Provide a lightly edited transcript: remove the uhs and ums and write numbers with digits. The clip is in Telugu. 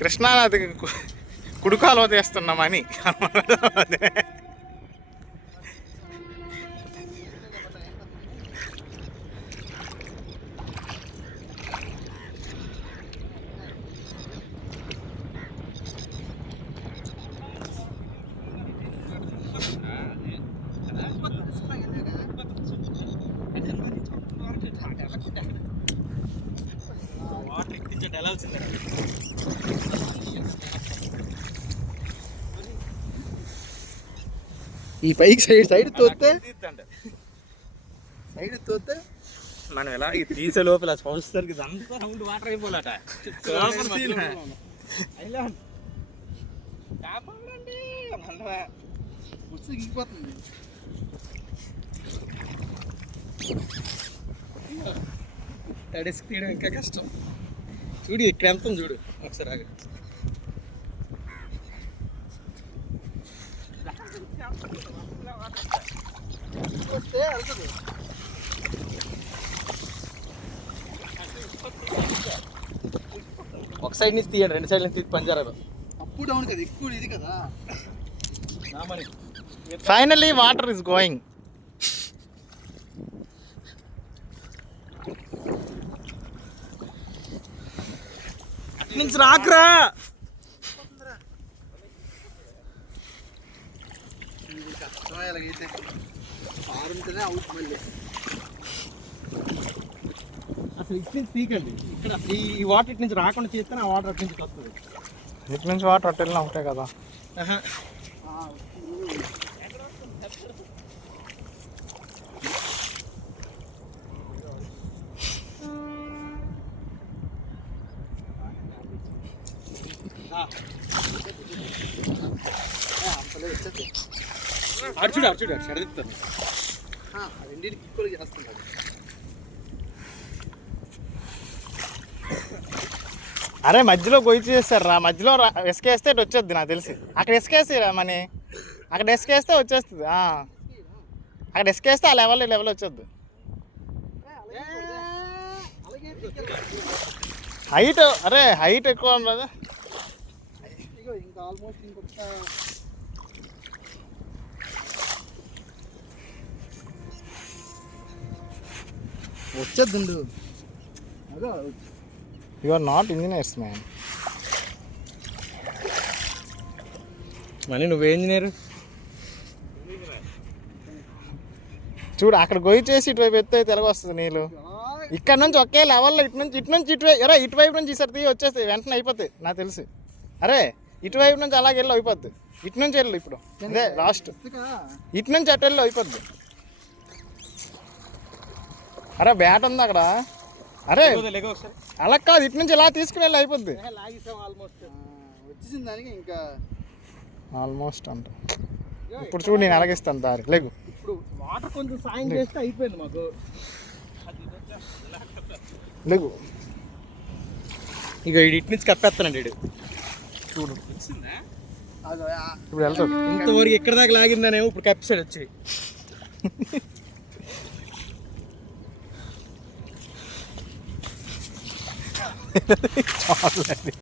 కృష్ణానది కుడుకాలో తీస్తున్నామని ఈ పైకి సైడ్ తోస్తే మనం ఎలా తీసే లోపల సంవత్సరానికి అంతా రౌండ్ వాటర్ అయిపోలట. తడిసి తీయడం ఇంకా కష్టం. చూడు ఇక్కడ ఎంత చూడు ఒకసారి ఆగి. ఒక సైడ్ నుంచి తీయండి, రెండు సైడ్ నుంచి తీసి పంజారాలు. అప్పుడు అవును కదా, ఎక్కువ ఇది కదా. Finally water is going. నుంచి రాకరా. ఎలాగైతే ఆరుంటేనే అవుట్ మళ్ళీ. అసలు ఇటు నుంచి తీకండి. ఇక్కడ ఈ వాటర్ ఇటు నుంచి రాకుండా చేస్తే ఆ వాటర్ అటు నుంచి వస్తుంది. ఇటు నుంచి వాటర్ అటు వెళ్ళినా ఉంటాయి కదా. అడుచుడు అడుగుతాను. రెండింటికి ఈక్వల్ చేస్తున్నాడు. అరే మధ్యలో గొయ్యి చేస్తారా, మధ్యలో ఇసుకేస్తే ఇటు వచ్చేద్ది నాకు తెలిసి. అక్కడ ఇసుకేసి మని అక్కడ ఇసుకేస్తే వచ్చేస్తుంది. అక్కడ ఇసుకేస్తే ఆ లెవెల్ వచ్చేద్ది. హైట్ అరే హైట్ ఎక్కువ ఉండదు. ఇంకా ఆల్మోస్ట్ ఇంకొక వచ్చేద్దు. You are not engineers man. మనీ నువ్వు ఇంజనీర్. చూడు అక్కడ గొయ్యి చేసి ఇటువైపు ఎత్తు అయితే ఎలాగ వస్తుంది నీళ్ళు. ఇక్కడ నుంచి ఒకే లెవెల్లో ఇటు నుంచి ఇటువైపు నుంచి ఈసారి తీసి వచ్చేస్తాయి, వెంటనే అయిపోతాయి నాకు తెలిసి. అరే ఇటువైపు నుంచి అలాగే వెళ్ళి అయిపోద్ది. ఇటు నుంచి వెళ్ళు ఇప్పుడు, అదే లాస్ట్. ఇటు నుంచి అటు వెళ్ళి అయిపోద్ది. అరే బ్యాట్ ఉంది అక్కడ. అరే అలా కాదు, ఇటు నుంచి ఇలా తీసుకుని వెళ్ళి అయిపోద్ది. ఆల్మోస్ట్ అంట. ఇప్పుడు చూడు నేను అలాగిస్తాను దారి లేకు. ఇప్పుడు వాటర్ కొంచెం సాయం చేస్తే అయిపోయింది మాకు. లేకు ఇక ఇటు నుంచి కప్పేస్తానండి. చూడు ఇప్పుడు వెళ్తాడు. ఇంతవరకు ఎక్కడ దాకా లాగిందనేమో ఇప్పుడు కప్పిసాడు వచ్చి.